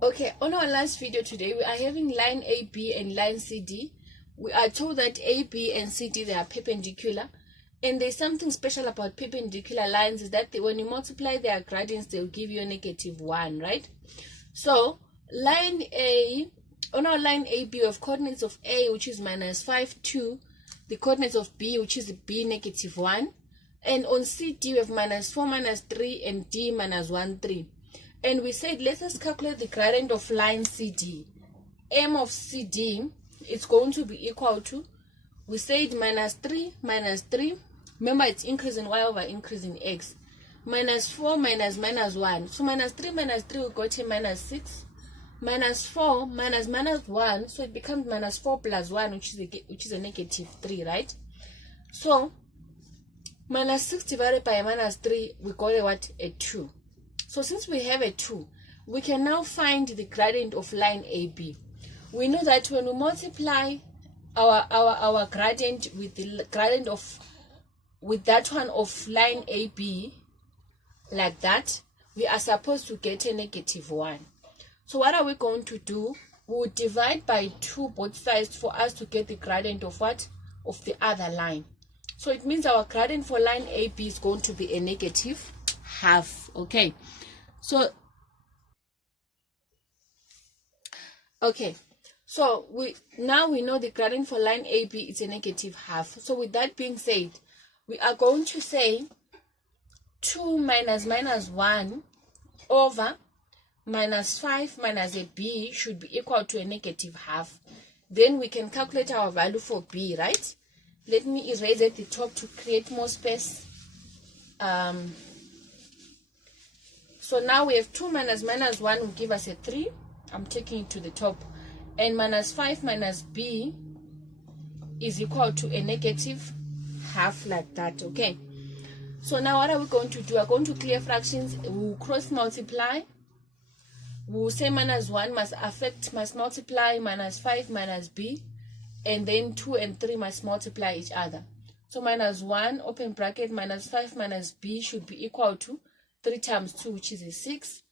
Okay, on our last video today, we are having line AB and line CD. We are told that AB and CD, they are perpendicular. And there's something special about perpendicular lines is that when you multiply their gradients, they'll give you a -1, right? So, line A, on our line AB, we have coordinates of A, which is -5, 2. The coordinates of B, which is B, -1. And on CD, we have -4, -3, and D, -1, 3. And we said, let us calculate the gradient of line CD. M of CD is going to be equal to, we said -3, -3. Remember, it's increase in y over increase in x. -4 minus -1. So -3 -3 will go to -6. -4 minus -1. So it becomes -4 plus 1, which is a -3, right? So -6 divided by -3, we got a what? A 2. So since we have a 2, we can now find the gradient of line AB. We know that when we multiply our gradient with the gradient of that one of line AB, like that, we are supposed to get a -1. So what are we going to do? We will divide by 2 both sides for us to get the gradient of what? Of the other line. So it means our gradient for line AB is going to be a -1/2. Okay. So we know the gradient for line AB is a -1/2. So with that being said, we are going to say 2 minus -1 over -5 minus a B should be equal to a -1/2. Then we can calculate our value for B, right? Let me erase at the top to create more space. So now we have 2 minus -1 will give us a 3. I'm taking it to the top. And -5 minus B is equal to a -1/2, like that, okay? So now what are we going to do? We're going to clear fractions. We'll cross multiply. We'll say -1 must multiply -5 minus B. And then 2 and 3 must multiply each other. So -1, open bracket, -5 minus B should be equal to 3 times 2, which is a 6.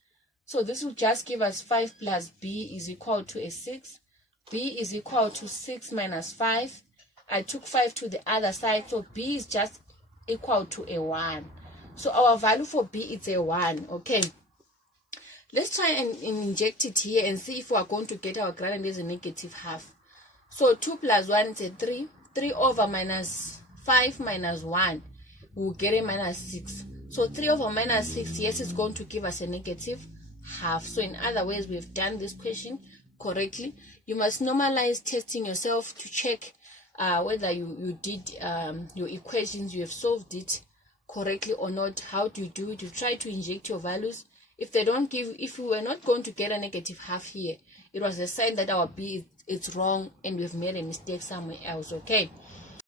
So this will just give us 5 plus B is equal to a 6. B is equal to 6 minus 5. I took 5 to the other side, so B is just equal to a 1. So our value for B is a 1, okay? Let's try and inject it here and see if we are going to get our gradient as a -1/2. So 2 plus 1 is a 3. 3 over -5 minus 1, we'll get a -6. So 3 over -6, yes, it's going to give us a -1/2. So in other words, we've done this question correctly. You must normalize testing yourself to check whether you did your equations, you have solved it correctly or not. How do you do it? You try to inject your values. If they don't give, if we were not going to get a -1/2 here, it was a sign that our B is wrong and we've made a mistake somewhere else, okay?